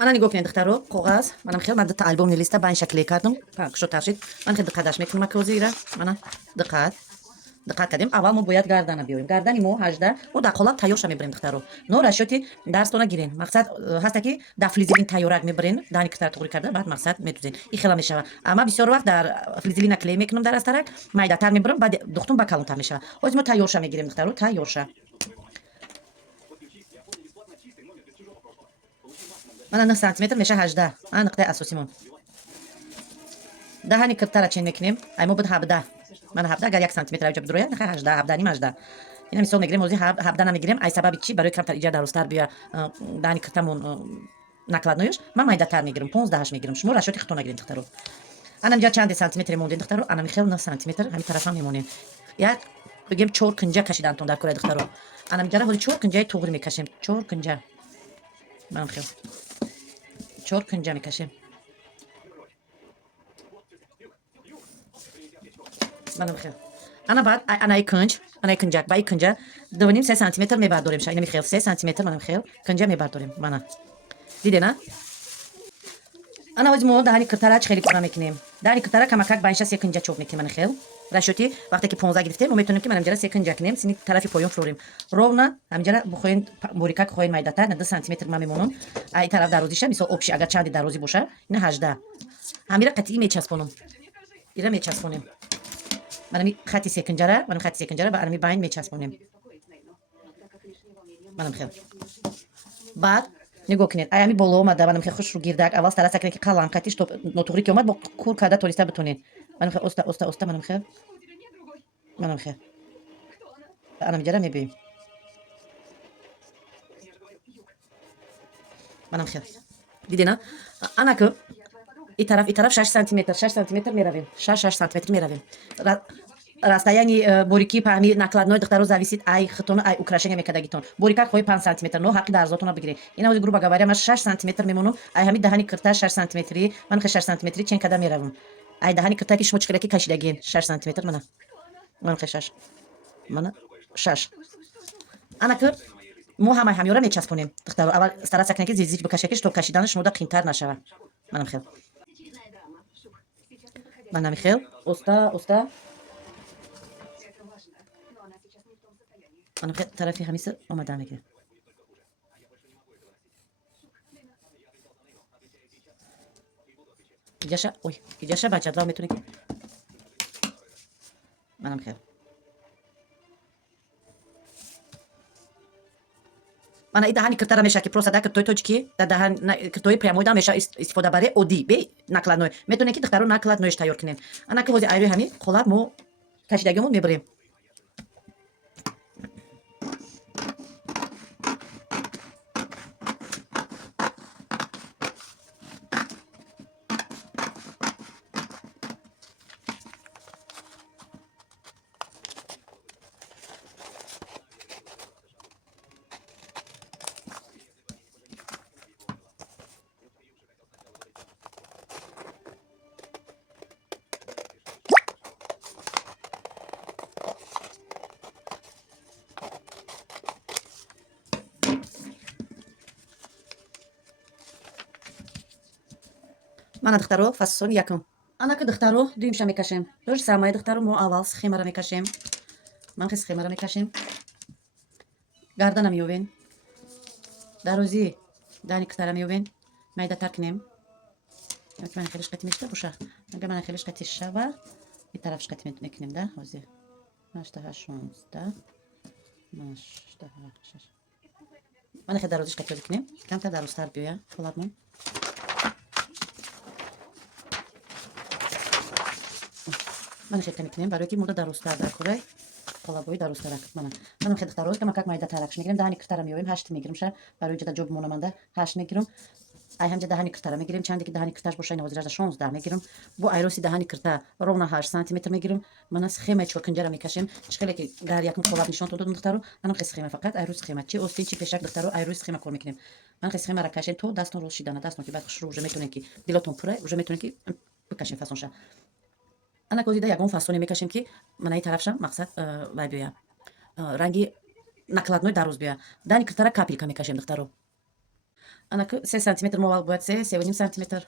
ана нигоҳ кунед духтаро коғаз манам хел ман дута альбомни листа ба ин шакле кардам кушо тавшид ман хел диққаташ мекунам акозира мана диққат кардем аввал мо бояд гардана биёрем гардани мо 18 мо дар қолаб тайёрша мебарем духтаро но расчёти дарстона гирен мақсад ҳаста ки дар флизелин тайёрак мебарен дани китара туғри карда баъд мақсад медузен ин хела мешава амма бисёр вақт дар флизелина клей мекунам дар астарак майдатар мебарам баъд духтум ба калонтар мешава ҳозир мо тайёрша мегирем духтаро тайёрша мана 9 сантиметр меша 18 ана нуқтаи асосимон даҳани киртара чен мекунем ай мо буд 17 мана 17 агар 1 сантиметр аҷа бидроя нахай 18 17 ним 18 ина мисол мегирем ҳозир 17 намегирем ай сабаби чӣ барои камтар иҷа дарозтар бия даҳани киртамон накладноёш ман майдатар мегирем 15 мегирем шумо расчёти худтон нагирем духтаро ана инҷа чанде сантиметре мондем духтаро ана михел 9 сантиметр ҳамин тарафам мемонем як бигем 4 кинҷа кашидантон дар кораи духтаро ана инҷара ҳозир 4 кинҷаи туғри мекашем 4 кинҷа манам хел 4 кинҷа мекашем манам хел ана баъд анаи кинҷак ба ин кинҷа 2.5 сантиметр мебардорем ша ина михел 3 сантиметр манам хел кинҷа мебардорем мана дидена ана ҳозир мо даҳани киртарач хеле кора мекунем даҳани киртара камакак ба инша 3 кинҷа чоп мекунем мана хел расчёти вақте ки 15 гирифтем мо метавонем ки ман ҳамҷара 3 кинҷа кунем сини тарафи поён фурорем ровна ҳамҷара бихоҳем борикак хоҳем майдатар на 2 сантиметр ман мемонам ай тараф дарозиша мисол обши агар чанде дарозӣ боша ина 18 ҳамира қатъӣ мечаспонам ира мечаспонем манами хати 3 кинҷара манам хати 3 кинҷара ба анами байн мечаспонем манам хел баъд нигоҳ кунед ай ами боло омада манам хел хушру гирдак аввал стараса кунед ки қалан қатиш то нотуғри ки омад бо кур карда тониста битонед манам хел оста манам хел ба анам ҷара мебием манам хел дидена анаку и тараф 6 сантиметр меравем 6 сантиметр меравем расстоянии борикии паҳни накладной духтаро зависит ай хитону ай украшения мекардагитон борикак хоҳи 5 сантиметр но ҳаққи дарзотона бигиред ина ҳозир грубо говоря ман 6 сантиметр мемонам ай ҳами даҳани кирта 6 сантиметри ман 6 сантиметри чен карда меравам ай даҳани кирта ки шумо чӣ қадар ки кашидагиен 6 сантиметр мана 6 анаку мо ҳамаи ҳамёра мечаспонем духтаро аввал стараса кунед ки зич бикаша ки то кашидани шумода қийтар нашава манам хел манам хел оста манам хел тарафи ҳамиса омада мегирем иҷаша ба ҷадвал метонед манам хел мана и даҳани киртара меша ки просто да киртои тоҷики да даҳан киртои прямоида меша истифода баре оддӣ бе накладной метонед ки духтаро накладнойш тайёр кунем ана ки ҳозир айрои ҳами қолаб мо кашидагиамон мебарем мана духтаро фасони якум анаку духтаро дуюмша мекашем дошт самаи духтаро мо аввал схемара мекашем ман хел схемара мекашем гардана меёвен дарози даҳани киртара меёвен майдатар кунем ман хелиш қатӣ мешуда боша агар ман хелиш қатӣ шава ин тарафш қатӣ мекунем да ҳозир 8 ман хел дарозиш қатӣ ҳозир кунем камтар дарозтар биёя қолабмон ман хел камекунем барое ки мода дарозтар дар кораи қолабҳои дарозтарак манам хел духтаро камакак майдатаракш мегирем даҳани киртара меёвем 8 мегирем ша барои ҷода ҷо бимонаманда 8 мегирем ай ҳамҷа даҳани киртара мегирем чанде ки даҳани кирташ боша ин ҳозир 16 мегирем бо айроси даҳани кирта ровна 8 сантиметр мегирем мана схемаи 4 кинҷара мекашем чӣ хеле ки дар якум қолаб нишонтон додам духтаро анам хел схема фақат айрои схема чи остин чи пешак духтаро айрои схема кор мекунем ман хел схемара кашем то дастон розшидана дастон ки баъд хушрӯ уже метонем ки дилотон пура уже метонем ки бикашем фасонша ана козида ягон фасоне мекашем ки мана ин тарафша мақсад вай биёя ранги накладной дароз биёя даҳани киртара капелка мекашем духтаро انا که 3 سانتی متر موال باید 3 سانتی متر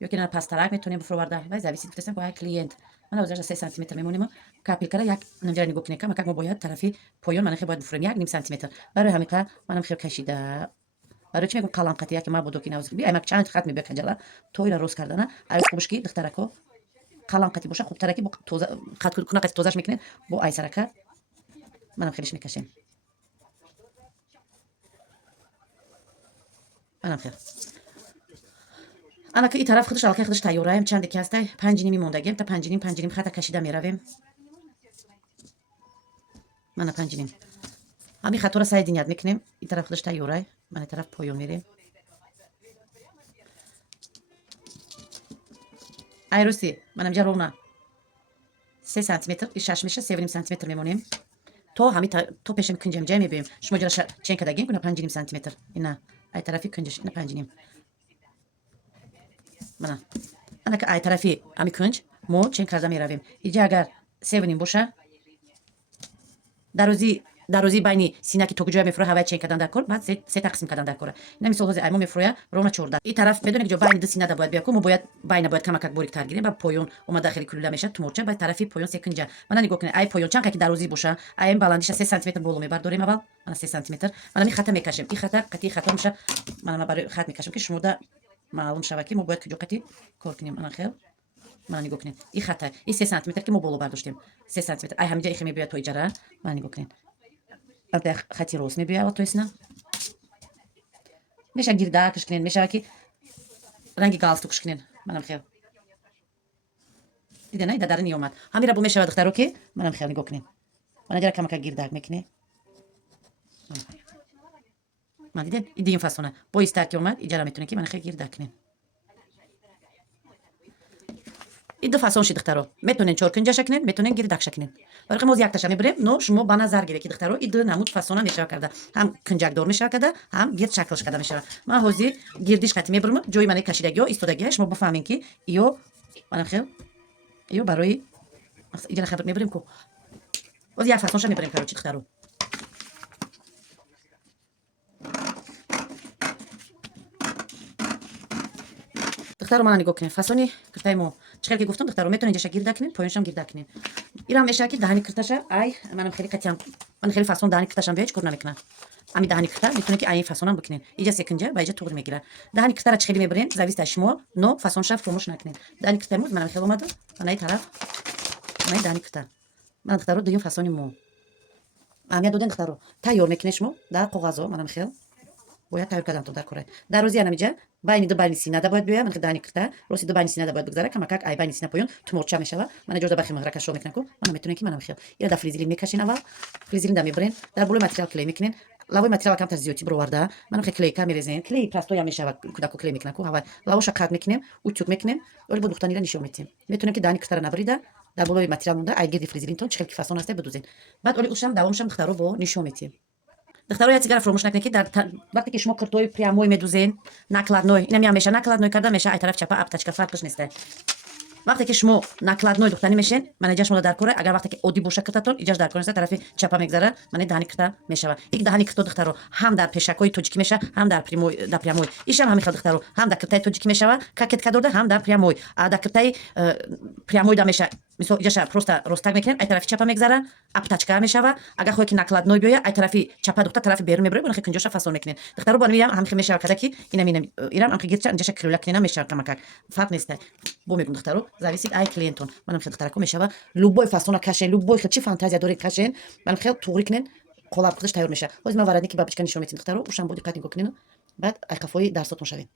یا که نه پسترک میتونیم بفروردن ولی зависит میتونم با کلیент من اوزش 3 سانتی متر میمونیم کاپیلکara یک نمیجا نگاه کنیم که ما باید طرفی پایون من خیلی باید بفریم 1 نیم سانتی متر برای همین که منم خیلی کشیده برای چی میگم کلام قطعی که ما بودو که نوزگی اما چند خط میبه کنجلا توی را روز کردن از خوبش کی دخترکو کلام قطعی باشه خوب ترکی با توزه خط کنه قطع توزش میکنه با ای سرکه منم خیلیش میکشم منم خیلی انا که این طرف خودش الکی خودش تیارایم چند کی هسته 5 نیمی موندگیم تا 5 نیم خط کشیده میرویم من 5 نیم همین خطا را سعی دینیت میکنیم این طرف خودش تیارای من این طرف پایون میریم ایروسی من اینجا رونا 3 سانتی متر 6 میشه 3 سانتی متر میمونیم تو همین تو پیشم کنجم جای میبیم شما جرا چین کدگیم کنه 5 سانتی متر اینا ای طرفی کنجش اینا 5 نیم من انا که ای طرفی همین کنج مو چین کرده میرویم اینجا اگر 3 باشه дарози байни синаки тогҷоя мефурӯя ҳавай чен кардан дар кор баъд се тақсим кардан дар кора ина мисол ҳози аймо мефурӯя ровна 14 ин тараф медонем ҷо байни ду сина да бояд биякун мо бояд байна бояд камакак бориктар гирем ба поён омада хеле кулула мешавад туморча ба тарафи поён секунҷа мана нигоҳ кунед ай поён чанд қаки дарозӣ боша ай баландиша 3 сантиметр боло мебардорем аввал мана 3 сантиметр мана ми хата мекашем ин хата қати хата меша мана барои хат мекашем ки шумода маълум шавад ки мо бояд куҷо қати кор кунем ана хел мана нигоҳ кунед ин хата ин 3 сантиметр ки мо боло бардоштем 3 сантиметр ай ҳамиҷа ихе мебиёяд то иҷара мана нигоҳ кунед البته خطی روز میبیاد تو ایسنا میشه گیردکش کنین میشه که رنگی گالستوکش کنین منم خیال دیده نه در نیومد همین را بو میشه دخترو که منم خیال نگاه کنین من اگر کم گیردک میکنه من دیدین این فاسونه با استار که اومد اجاره میتونه که من خیال گیردک کنین این دو فاصون شد دخترو میتونین چورکنجا شکنین میتونین گیردک شکنین برای موز یک تاشا میبریم نو شما با نظر گیره که دخترو این دو نمود فاصونا میشه کرده هم کنجک دار میشه کرده هم گیرد شکلش کرده میشه من هوزی گیردیش قطعی میبرم جوی من کشیدگی و ایستادگی شما بفهمین که ایو من خیل ایو برای اینجا خبر میبریم کو باز یک فاصونش میبریم کارو چی دخترو دخترو من نگاه کنین فاصونی کتایمو چخیل که گفتم دخترو میتونین اینجا گیرد کنین پایینشم گیرد کنین ایران میشه که دهانی کرتاشه ای منم خیلی قطعا من خیلی فاصون دهانی کرتاشم بیاچ کور نمیکنم امی دهانی کرتا میتونه که این فاصونم بکنین اینجا سکنجه و اینجا توغ میگیره دهانی کرتا را چخیلی میبرین زاویست شما نو فاصون شف فراموش نکنین دهانی کرتا موز منم خیلی اومد من این طرف من دهانی کرتا من دخترو دویم فاصونی مو امی دودن دخترو تیار میکنیش مو در کاغذو منم خیلی باید تیار کردم تو در کره در روزی انمیجه байни ду байни сина да бояд биёям ман дани кирта рости ду байни сина да бояд бигзара камакак ай байни сина поён туморча мешава ман ҷода бахи мағра кашо мекунам ку ман метонем ки манам хел ира да фризилин мекашин аввал фризилин да мебирен дар болои материал клей мекунен лавои материал камтар зиёдӣ бироварда манам хел клейка мерезем клей прастоя мешава кудаку клей мекунам ку ҳавай лавоша қат мекунем утюг мекунем оли бо духтанира нишон метем метонем ки дани киртара набрида дар болои материал монда ай гирди фризилинтон чӣ хел ки фасон ҳасте бидузен баъд оли ушам давомшам духтаро бо нишон метем دخترو یک سیگار فراموش نکنید که در وقتی که شما کرتوی پریاموی میدوزین نکلادنوی اینم هم میشه نکلادنوی کرده میشه ای طرف چپا اپتاچکا فرقش نیسته وقتی که شما نکلادنوی دختنی میشین من اینجاش مولا در کوره اگر وقتی که اودی بوشه کرتاتون اینجاش در کوره طرف چپا میگذره من دهانی کرتا میشه یک دهانی کرتو دخترو هم در پیشکوی توجیکی میشه هم در پریاموی ایشم همین خیلی دخترو هم در کرتای توجیکی میشه کاکت کدورده هم در پریاموی در کرتای پریاموی دا میشه مثلا اینجاش پروستا روستاگ میکنن ای طرف چپا میگذره اپتاچکا میشه اگر خواهی که نکلادنوی بیاید ای طرفی چپا دکتر طرف بیرون میبره بنخ کنجاش فاصله میکنن دخترو با میام هم خیلی میشه کرده کی اینم ایران هم گیرچ اینجاش کلولا کنن میشه کمک فرق نیست بو میگم دخترو зависит ай клиентон манам хел духтарако мешава любой фасона кашен любой хел чи фантазия доред кашен манам хел туғри кунен қолаб қудаш тайёр меша ҳозир ман варадники бабичка нишон метим духтаро ушам бо диққат нигоҳ кунен баъд ай қафои дарсотон шавем